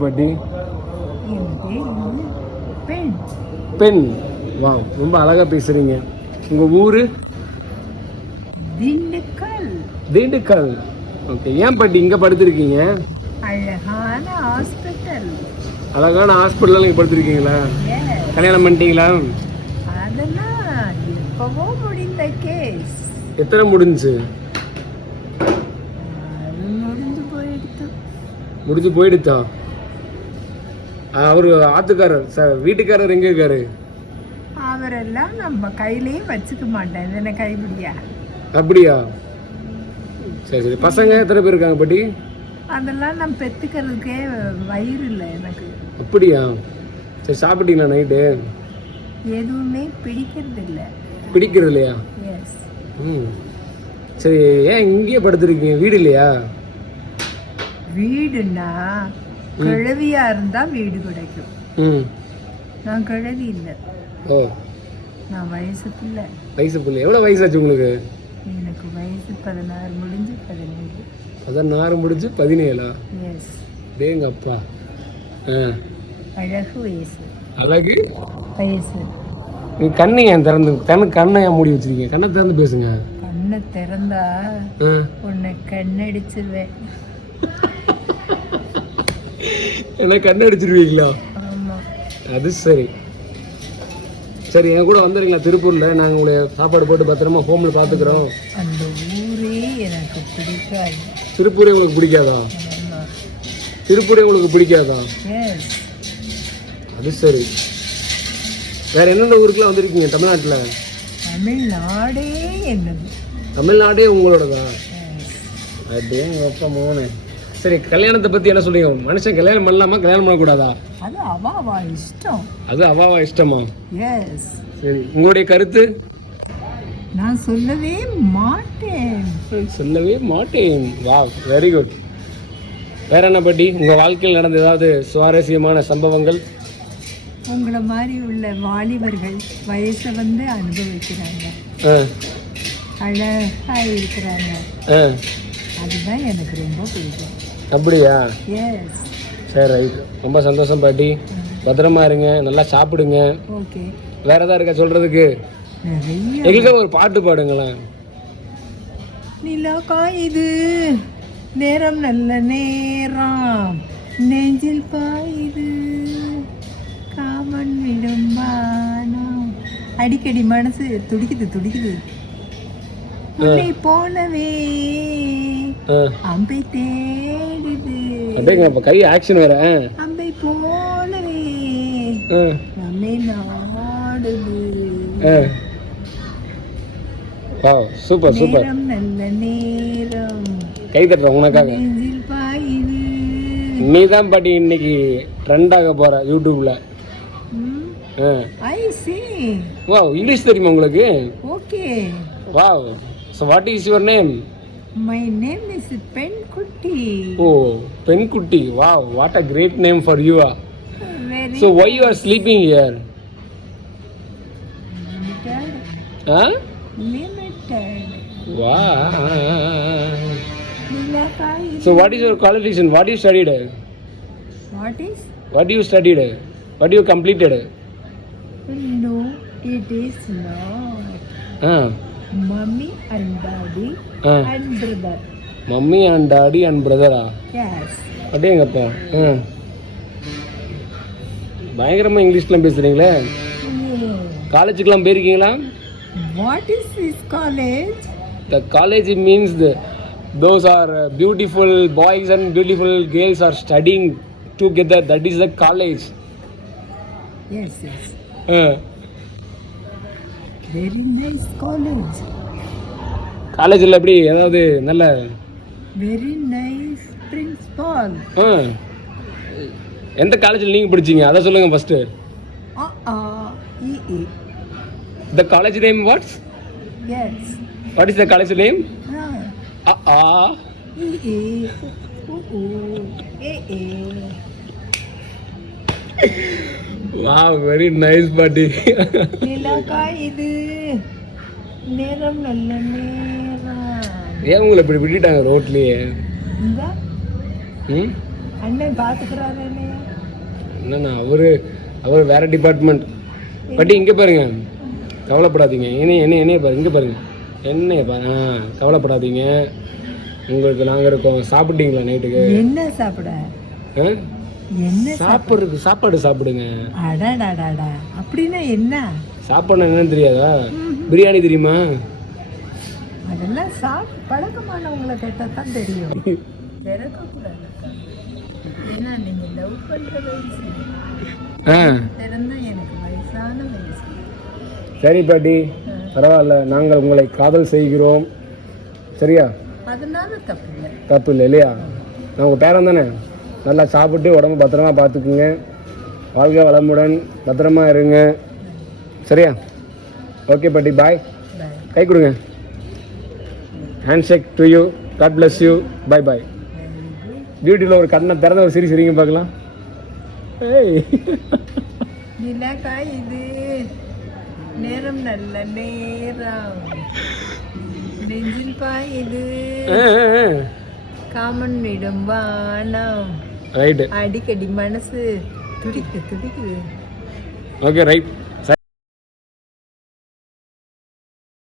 பாட்டி பெண். பெண். வா, ரொம்ப அழகா பேசுறீங்க. உங்க ஊரு? திண்டுக்கல். திண்டுக்கல். ஓகே. ஏன் பாட்டி இங்க படுத்திருக்கீங்க? அழகான ஹாஸ்பிட்டல். அழகான ஹாஸ்பிட்டல்ல நீங்க படுத்திருக்கீங்களா? கல்யாணம் பண்ணிட்டீங்களா? அதெல்லாம் எப்பவோ முடிந்த கேஸ். எத்தனை முடிஞ்சு? அது முடிஞ்சு போயிடுச்சு. முடிஞ்சு போயிடுச்சா? அவரு ஆத்துக்காரர் சார், வீட்டுக்காரர் எங்க இருக்காரு? அவரெல்லாம் நம்ம கையிலேயே வச்சுக்க மாட்டேன். இது என்ன கைப்பிடியா? அப்படியா? சரி சரி. பசங்க எத்தனை பேர் இருக்காங்க பாட்டி? அதெல்லாம் நான் பெத்துக்கிறதுக்கே வயிறு இல்லை எனக்கு. அப்படியா? சரி, சாப்பிட்டீங்களா நைட்டு? எதுவுமே பிடிக்கிறது இல்லை. பிடிக்கிறது இல்லையா? எஸ். ம். சரி, ஏன் இங்கேயே படுத்துருக்கீங்க? வீடு இல்லையா? வீடுன்னா கிழவியா இருந்தா வீடு கிடைக்கும். ம். நான் கிழவி இல்லை. ஓ, நான் வயசு பிள்ளை. வயசு பிள்ளை. எவ்வளோ வயசாச்சு உங்களுக்கு? எனக்கு வயசு 16 முடிஞ்சு 17. 16 முடிஞ்சு 17. எஸ். டேங்க அப்பா. ஆ, அழகு வயசு. அழகு வயசு. நீ கண்ணை ஏன் திறந்து கண்ணை ஏன் மூடி வச்சிருக்கீங்க? கண்ணை திறந்து பேசுங்க. கண்ணை திறந்தா ஆ. உன்னை கண்ணடிச்சிருவேன். என்ன கண்ணை அடிச்சிருவீங்களா? ஆமா. அது சரி. சரி, என் கூட வந்துடுறீங்களா திருப்பூரில்? நாங்கள் உங்களை சாப்பாடு போட்டு பத்திரமா ஹோமில் பார்த்துக்குறோம். அந்த ஊரே எனக்கு பிடிக்காது. திருப்பூரே உங்களுக்கு பிடிக்காதா? ஆமா. திருப்பூரே உங்களுக்கு பிடிக்காதா? எஸ். அது சரி. வேற எந்தெந்த ஊருக்குலாம் வந்திருக்கீங்க தமிழ்நாட்டில்? தமிழ்நாடே என்னது. தமிழ்நாடே உங்களோடதா? எஸ். அப்படியே அப்பா மோனே. சரி, கல்யாணத்தை பற்றி என்ன சொல்றீங்க? மனுஷன் கல்யாணம் பண்ணலாமா கல்யாணம் பண்ணக்கூடாதா? அது அவாவா இஷ்டம். அது அவாவா இஷ்டமா? எஸ். சரி, உங்களுடைய கருத்து? நான் சொல்லவே மாட்டேன். சொல்லவே மாட்டேன். வா, வெரி குட். வேற என்ன பாட்டி, உங்கள் வாழ்க்கையில் நடந்த ஏதாவது சுவாரஸ்யமான சம்பவங்கள்? உங்களை மாதிரி உள்ள வாலிபர்கள் வயசை வந்து அனுபவிக்கிறாங்க, ஆ அழகா இருக்கிறாங்க. ஆ. அதுதான் எனக்கு ரொம்ப பிடிக்கும். அப்படியா? எஸ். சரி, ரைட். ரொம்ப சந்தோஷம் பாட்டி. பத்திரமா இருங்க, நல்லா சாப்பிடுங்க. ஓகே. வேற ஏதாவது இருக்கா சொல்றதுக்கு? நிறைய. எங்களுக்கு ஒரு பாட்டு பாடுங்களேன். நிலா காயுது, நேரம் நல்ல நேரம், நெஞ்சில் பாயுது காமன் விடும் வானம். அடிக்கடி மனசு துடிக்குது துடிக்குது. உன்னை போலவே அம்பை தேடுது. அப்படிங்க, அப்ப கை ஆக்ஷன் வேற. அம்பை போலவே நம்மை நாடுது. Wow, super super. நேரம் நல்ல நேரம், கை தட்டுறேன் உனக்காக. நெஞ்சில் பாயுது. நீ தான் பாட்டி இன்னைக்கு ட்ரெண்ட் ஆக போற யூடியூப்ல. ஐ see. வாவ், இங்கிலீஷ் தெரியுமா உங்களுக்கு? Okay. Wow. So what is your name? My name is பெண்குட்டி. Oh, பெண்குட்டி. Wow, what a great name for you. Very. So why you are sleeping here? Limited. Huh? Limited. Wow. நிலக்காய். So what is your qualification? What you studied? What is? What you studied? What you completed? No, it is not. Ah. Mummy and daddy and brother. Mummy and daddy and brother. Yes. அப்படியேங்கப்பா. பயங்கரமாக இங்கிலீஷ்லாம் பேசுகிறீங்களே. காலேஜுக்கெலாம் போயிருக்கீங்களா? What is this college? The college means those are beautiful boys and beautiful girls are studying together. That is the college. Yes, yes. Very nice college. காலேஜில் எப்படி ஏதாவது நல்ல? Very nice principal. எந்த காலேஜில் நீங்கள் படிச்சீங்க அதை சொல்லுங்கள் first. EE. The college name what? Yes. What is the college name? EE. EE. Wow, very nice buddy. நிலக்காய் இது, நேரம் நல்ல நேரம். ஏன் உங்களை இப்படி விட்டுட்டாங்க ரோட்லயே? இந்த அண்ணன் பார்த்துக்கிறாரு என்னைய. என்னண்ணா அவர் வேற டிபார்ட்மெண்ட். பட்டி இங்கே பாருங்க, கவலைப்படாதீங்க. என்னைய பாருங்க, இங்கே பாருங்க, என்னைய பாருங்க. கவலைப்படாதீங்க, உங்களுக்கு நாங்கள் இருக்கோம். சாப்பிட்டீங்களா நைட்டுக்கு? என்ன சாப்பிட? என்ன சாப்பிட்றதுக்கு சாப்பாடு சாப்பிடுங்க. அடாடாடாடா, அப்படின்னா என்ன சாப்பாடு என்னன்னு தெரியாதா? பிரியாணி தெரியுமா? அதெல்லாம் பழக்கமானவங்களை கேட்டால் தான் தெரியும். திறக்கக்கூடாது. ஏன்னா நீங்கள் லவ் பண்ணுற வயசு திறந்தா எனக்கு வயசான வயசு. சரி பாட்டி, பரவாயில்ல, நாங்கள் உங்களை காதல் செய்கிறோம். சரியா? அதனால தப்பு இல்லை இல்லையா? நான் உங்கள் பேரன் தானே. நல்லா சாப்பிட்டு உடம்பு பத்திரமா பார்த்துக்குங்க. வாழ்க வளமுடன், பத்திரமா இருங்க. சரியா? ஓகே பாட்டி, பாய். கை கொடுங்க. Handshake to you. God bless you. Bye bye. டியூட்டியில் ஒரு கண்ணை திறந்த ஒரு சிரிங்க பார்க்கலாம். ஏய் நிலாக்கா, இது நேரம் நல்ல நேரம். நெஞ்சில் பாயுது காமன் விடும் வானம். ரைட்டு. அடிக்கடி மனசு துடிக்குது. Okay, right.